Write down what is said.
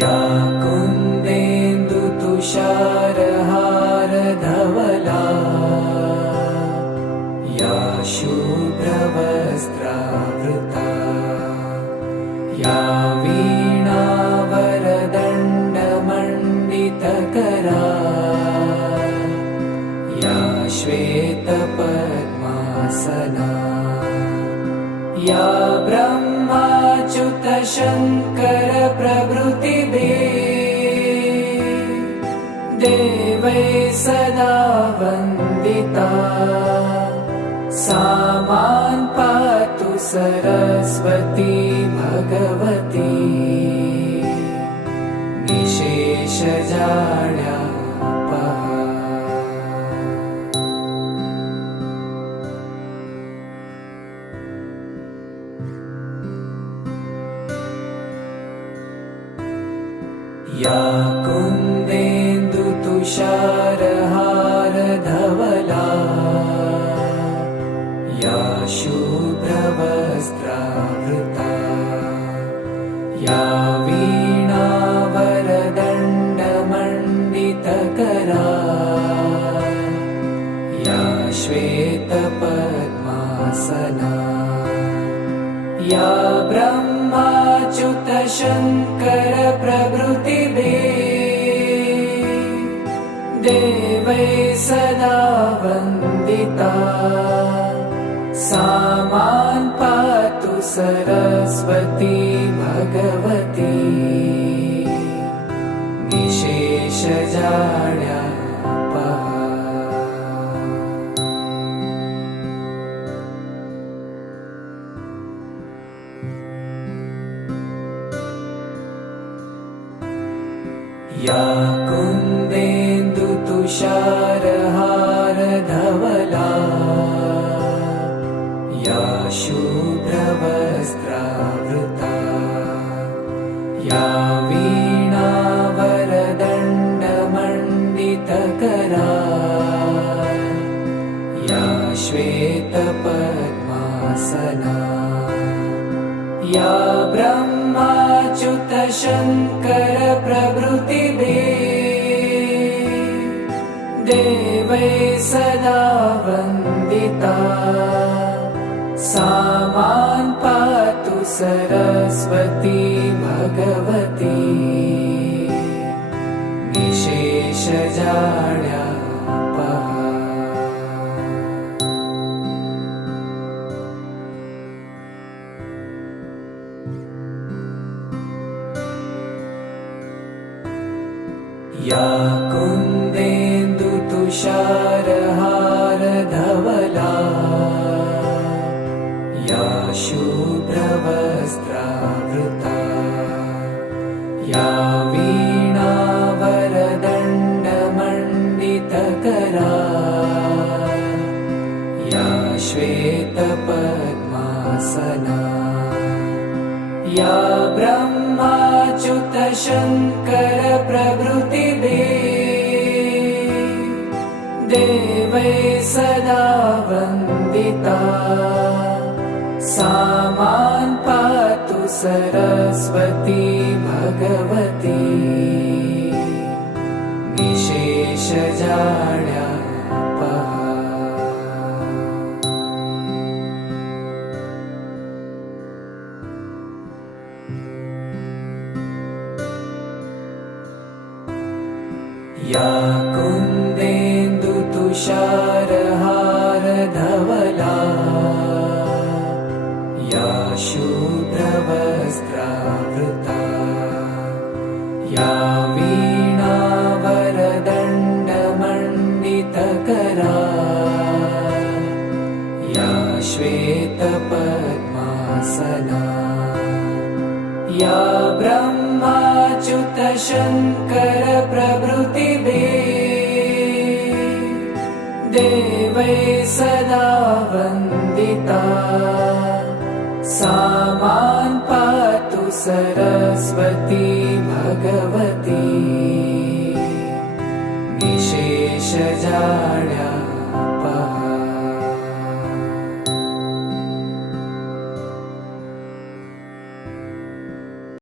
या कुन्देन्दुतुषारहारधवला या शुभ्रवस्त्रावृता या वीणावरदण्डमण्डितकरा या श्वेतपद्मासना या ब्रह्माच्युतशङ्करप्रभृतिभिः देवैः सदा वन्दिता सा मां पातु सरस्वती भगवती निशेषजाड्यापहा। या कुन्देन्दुतुषारहारधवला या शुभ्रवस्त्रावृता या वीणावरदण्डमण्डितकरा या श्वेतपद्मासना या ब्रह्माच्युतशङ्करप्रभृतिभिः देवैः सदा वन्दिता सा मां पातु सरस्वती भगवती निशेषजाड्यापहा। या कुन्देन्दुतुषारहारधवला या शुभ्रवस्त्रावृता या वीणावरदण्डमण्डितकरा या श्वेतपद्मासना या ब्रह्माच्युतशङ्करप्रभृतिभिः देवैः सदा वन्दिता सा मां पातु सरस्वती भगवती निशेषजाड्यापहा। या कुन्देन्दुतुषारहारधवला या शुभ्रवस्त्रावृता या वीणावरदण्डमण्डितकरा या श्वेतपद्मासना या ब्रह्माच्युतशङ्करप्रभृतिभिः देवैः सदा वन्दिता सा मां पातु सरस्वती भगवती निशेषजाड्यापहा। या कुन्देन्दुतुषारहारधवला या शुभ्रवस्त्रावृता या वीणावरदण्डमण्डितकरा या श्वेतपद्मासना या ब्रह्माच्युतशङ्करप्रभृतिभिः देवैः सदा वन्दिता सा मां पातु सरस्वती भगवती निशेषजाड्यापहा।